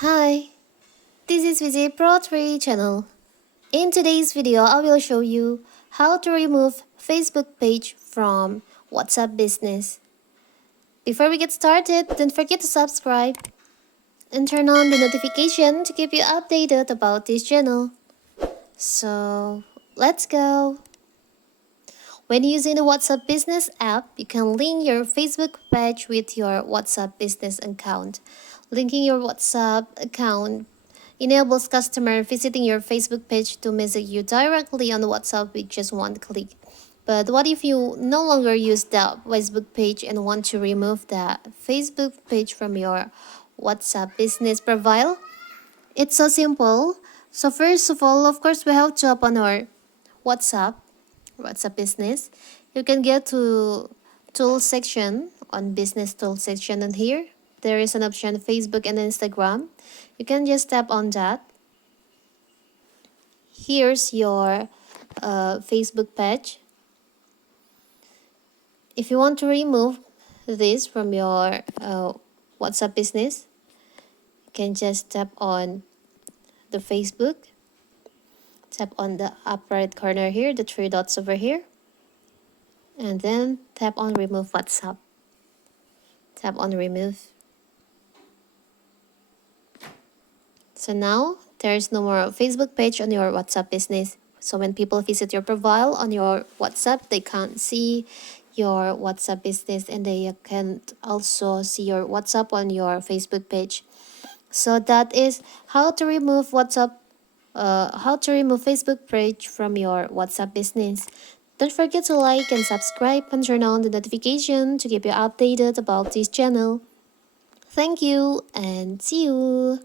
Hi, this is Vijay Pro 3 channel. In today's video, I will show you how to remove Facebook page from WhatsApp business. Before we get started, don't forget to subscribe and turn on the notification to keep you updated about this channel. So, let's go. When using the WhatsApp Business app, you can link your Facebook page with your WhatsApp Business account. Linking your WhatsApp account enables customer visiting your Facebook page to message you directly on WhatsApp with just one click. But what if you no longer use the Facebook page and want to remove the Facebook page from your WhatsApp Business profile? It's so simple. So first of all, of course, we have to open our WhatsApp Business. You can get to Tool section on Business Tool section, and here there is an option Facebook and Instagram. You can just tap on that. Here's your Facebook page. If you want to remove this from your WhatsApp Business, you can just tap on the Facebook. Tap on the upper right corner here, the three dots over here, and then tap on Remove WhatsApp. Tap on Remove. So now there's no more Facebook page on your WhatsApp business. So when people visit your profile on your WhatsApp, they can't see your WhatsApp business, and they can also see your WhatsApp on your Facebook page. So that is how to remove Facebook page from your WhatsApp business. Don't forget to like and subscribe and turn on the notification to keep you updated about this channel. Thank you and see you.